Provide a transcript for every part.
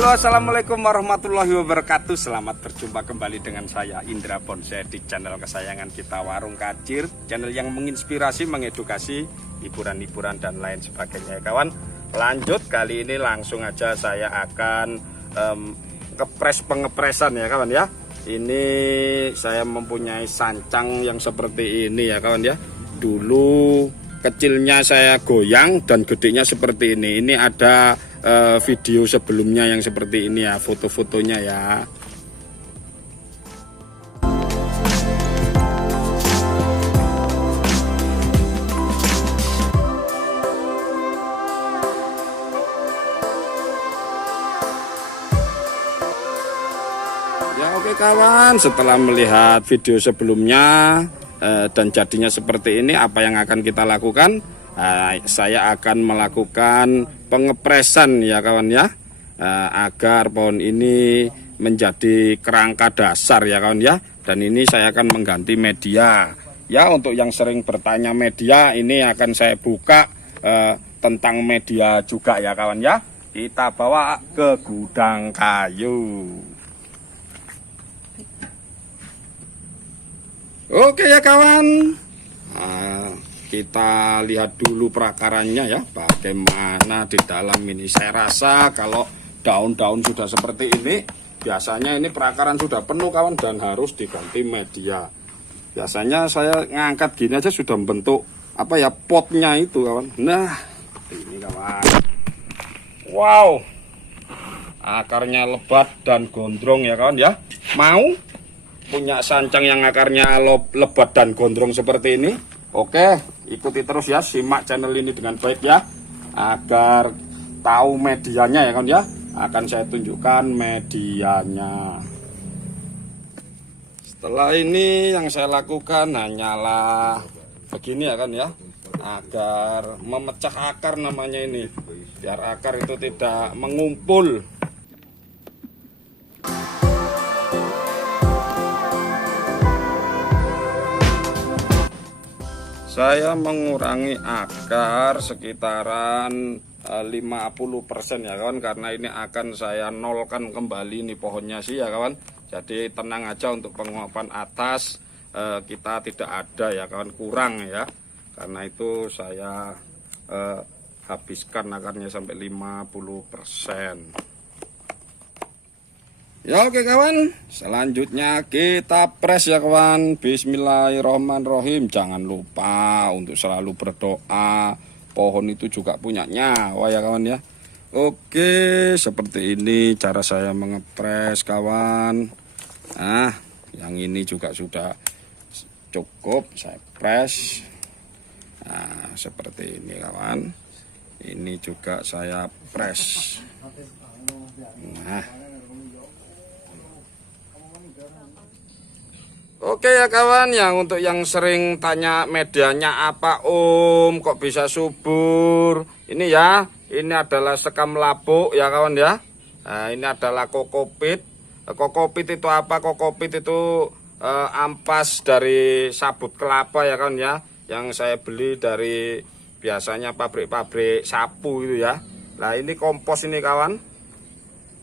Halo, assalamualaikum warahmatullahi wabarakatuh. Selamat berjumpa kembali dengan saya Indra Bonsai di channel kesayangan kita, Warung Kacir. Channel yang menginspirasi, mengedukasi, hiburan-hiburan dan lain sebagainya ya kawan. Lanjut, kali ini langsung aja saya akan ngepres pengepresan ya kawan ya. Ini saya mempunyai sancang yang seperti ini ya kawan ya. Dulu kecilnya saya goyang dan gedenya seperti ini. Ini ada video sebelumnya yang seperti ini ya, foto-fotonya ya. Ya oke kawan, setelah melihat video sebelumnya dan jadinya seperti ini, apa yang akan kita lakukan? Saya akan melakukan pengepresan ya kawan ya, agar pohon ini menjadi kerangka dasar ya kawan ya. Dan ini saya akan mengganti media ya. Untuk yang sering bertanya media, ini akan saya buka tentang media juga ya kawan ya. Kita bawa ke gudang kayu. Oke ya kawan, kita lihat dulu perakarannya ya, bagaimana di dalam ini. Saya rasa kalau daun-daun sudah seperti ini, biasanya ini perakaran sudah penuh kawan, dan harus diganti media. Biasanya saya ngangkat gini aja sudah membentuk apa ya, potnya itu kawan. Nah ini kawan, wow, akarnya lebat dan gondrong ya kawan ya. Mau punya sancang yang akarnya lebat dan gondrong seperti ini? Oke, ikuti terus ya, simak channel ini dengan baik ya, agar tahu medianya ya kan ya. Akan saya tunjukkan medianya. Setelah ini yang saya lakukan hanyalah begini ya kan ya, agar memecah akar namanya ini, biar akar itu tidak mengumpul. Saya mengurangi akar sekitaran 50% ya kawan, karena ini akan saya nolkan kembali nih pohonnya sih ya kawan. Jadi tenang aja, untuk penguapan atas kita tidak ada ya kawan, kurang ya. Karena itu saya habiskan akarnya sampai 50%. Ya oke kawan, selanjutnya kita pres ya kawan. Bismillahirrahmanirrahim. Jangan lupa untuk selalu berdoa, pohon itu juga punya nyawa ya kawan ya. Oke, seperti ini cara saya mengepres kawan. Nah yang ini juga sudah cukup, saya pres. Nah seperti ini kawan, ini juga saya pres. Nah oke ya kawan, yang untuk yang sering tanya medianya apa kok bisa subur, ini ya, ini adalah sekam labuk ya kawan ya. Nah, ini adalah kokopit. Kokopit itu apa? Kokopit itu ampas dari sabut kelapa ya kawan ya, yang saya beli dari biasanya pabrik-pabrik sapu itu ya. Nah ini kompos ini kawan,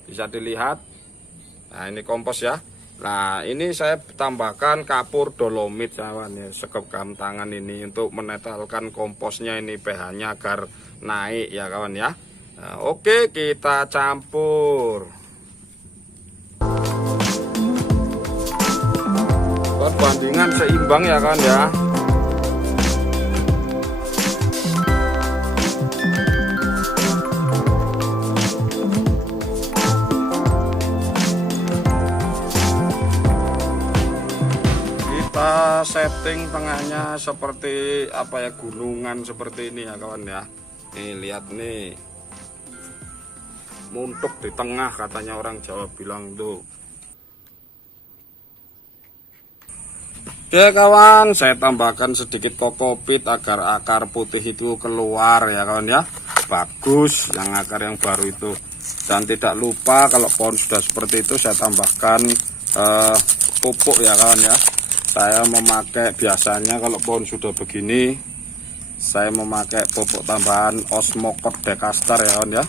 bisa dilihat. Nah ini kompos ya. Nah ini saya tambahkan kapur dolomit kawan ya, segenggam tangan ini untuk menetralkan komposnya ini, pH-nya agar naik ya kawan ya. Nah, oke, kita campur. Perbandingan seimbang ya kawan ya. Kita setting tengahnya seperti apa ya, gunungan seperti ini ya kawan ya. Nih lihat nih, muntuk di tengah katanya orang Jawa bilang tuh. Oke kawan, saya tambahkan sedikit kokopit agar akar putih itu keluar ya kawan ya. Bagus yang akar yang baru itu. Dan tidak lupa kalau pohon sudah seperti itu, saya tambahkan pupuk ya kawan ya. Saya memakai, biasanya kalau pohon sudah begini, saya memakai pupuk tambahan Osmocot Dekastar ya kawan ya.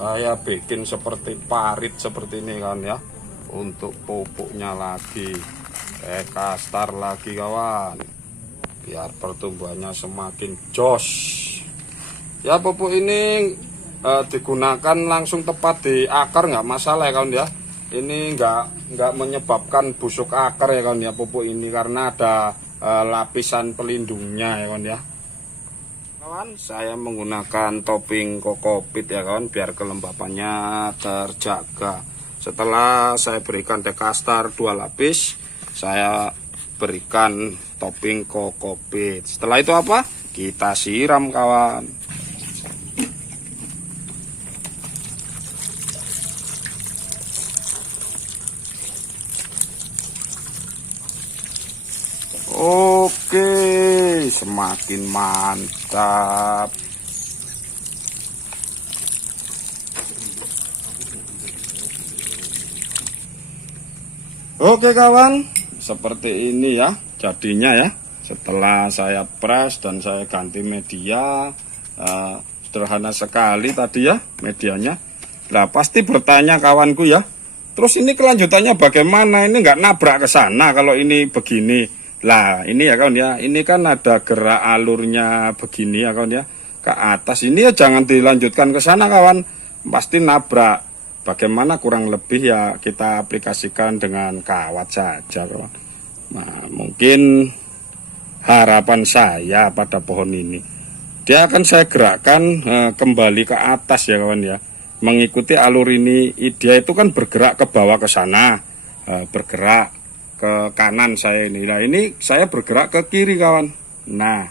saya bikin seperti parit seperti ini kan ya, untuk pupuknya lagi, kastar lagi kawan, biar pertumbuhannya semakin jos ya. Pupuk ini digunakan langsung tepat di akar, nggak masalah ya kawan ya. Ini nggak menyebabkan busuk akar ya kawan ya, pupuk ini, karena ada lapisan pelindungnya ya kawan ya. Kawan, saya menggunakan topping kokopit ya kawan, biar kelembapannya terjaga. Setelah saya berikan dekastar 2 lapis, saya berikan topping kokopit. Setelah itu apa? Kita siram kawan. Oke, semakin mantap. Oke kawan, seperti ini ya jadinya ya. Setelah saya press dan saya ganti media, sederhana sekali tadi ya medianya. Nah pasti bertanya kawanku ya, terus ini kelanjutannya bagaimana? Ini nggak nabrak ke sana kalau ini begini. Lah ini ya kawan ya, ini kan ada gerak alurnya begini ya kawan ya, ke atas. Ini ya jangan dilanjutkan ke sana kawan, pasti nabrak. Bagaimana kurang lebih ya kita aplikasikan dengan kawat saja kawan. Nah mungkin harapan saya pada pohon ini, dia akan saya gerakkan kembali ke atas ya kawan ya, mengikuti alur ini. Dia itu kan bergerak ke bawah ke sana, bergerak ke kanan saya ini. Nah ini saya bergerak ke kiri kawan. Nah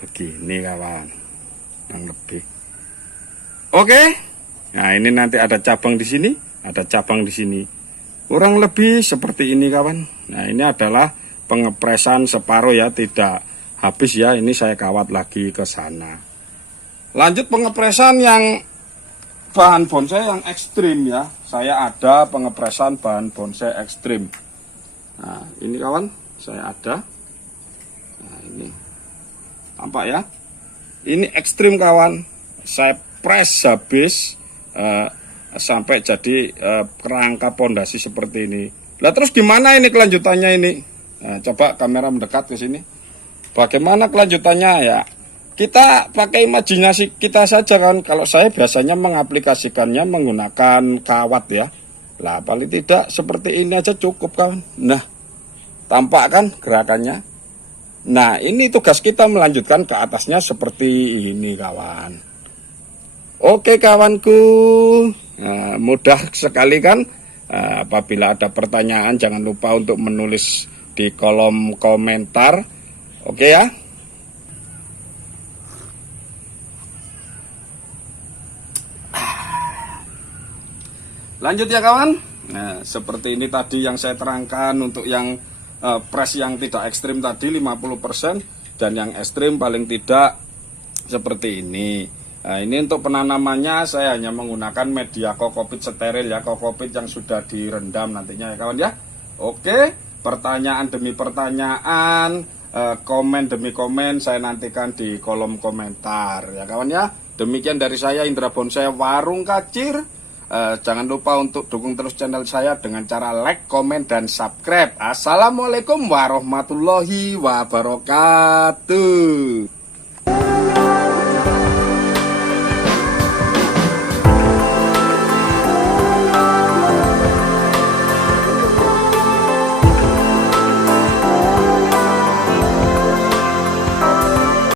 begini kawan, yang lebih oke. Nah ini nanti ada cabang di sini, ada cabang di sini, kurang lebih seperti ini kawan. Nah ini adalah pengepresan separuh ya, tidak habis ya, ini saya kawat lagi ke sana. Lanjut pengepresan yang bahan bonsai yang ekstrim ya, saya ada pengepresan bahan bonsai ekstrim. Nah ini kawan, saya ada. Nah ini tampak ya, ini ekstrim kawan. Saya press habis sampai jadi kerangka pondasi seperti ini. Lah terus gimana ini kelanjutannya ini? Nah, coba kamera mendekat ke sini. Bagaimana kelanjutannya ya? Kita pakai imajinasi kita saja kan. Kalau saya biasanya mengaplikasikannya menggunakan kawat ya. Lah paling tidak seperti ini aja cukup kawan. Nah tampak kan gerakannya. Nah ini tugas kita melanjutkan ke atasnya seperti ini kawan. Oke kawanku, nah, mudah sekali kan. Apabila ada pertanyaan jangan lupa untuk menulis di kolom komentar. Oke ya. Lanjut ya kawan. Nah, seperti ini tadi yang saya terangkan untuk yang press yang tidak ekstrim tadi 50%, dan yang ekstrim paling tidak seperti ini. Nah ini untuk penanamannya saya hanya menggunakan media kokopit steril ya, kokopit yang sudah direndam nantinya ya kawan ya. Oke, pertanyaan demi pertanyaan, komen demi komen saya nantikan di kolom komentar ya kawan ya. Demikian dari saya Indra Bonsai Warung Kacir. Jangan lupa untuk dukung terus channel saya dengan cara like, komen, dan subscribe. Assalamualaikum warahmatullahi wabarakatuh.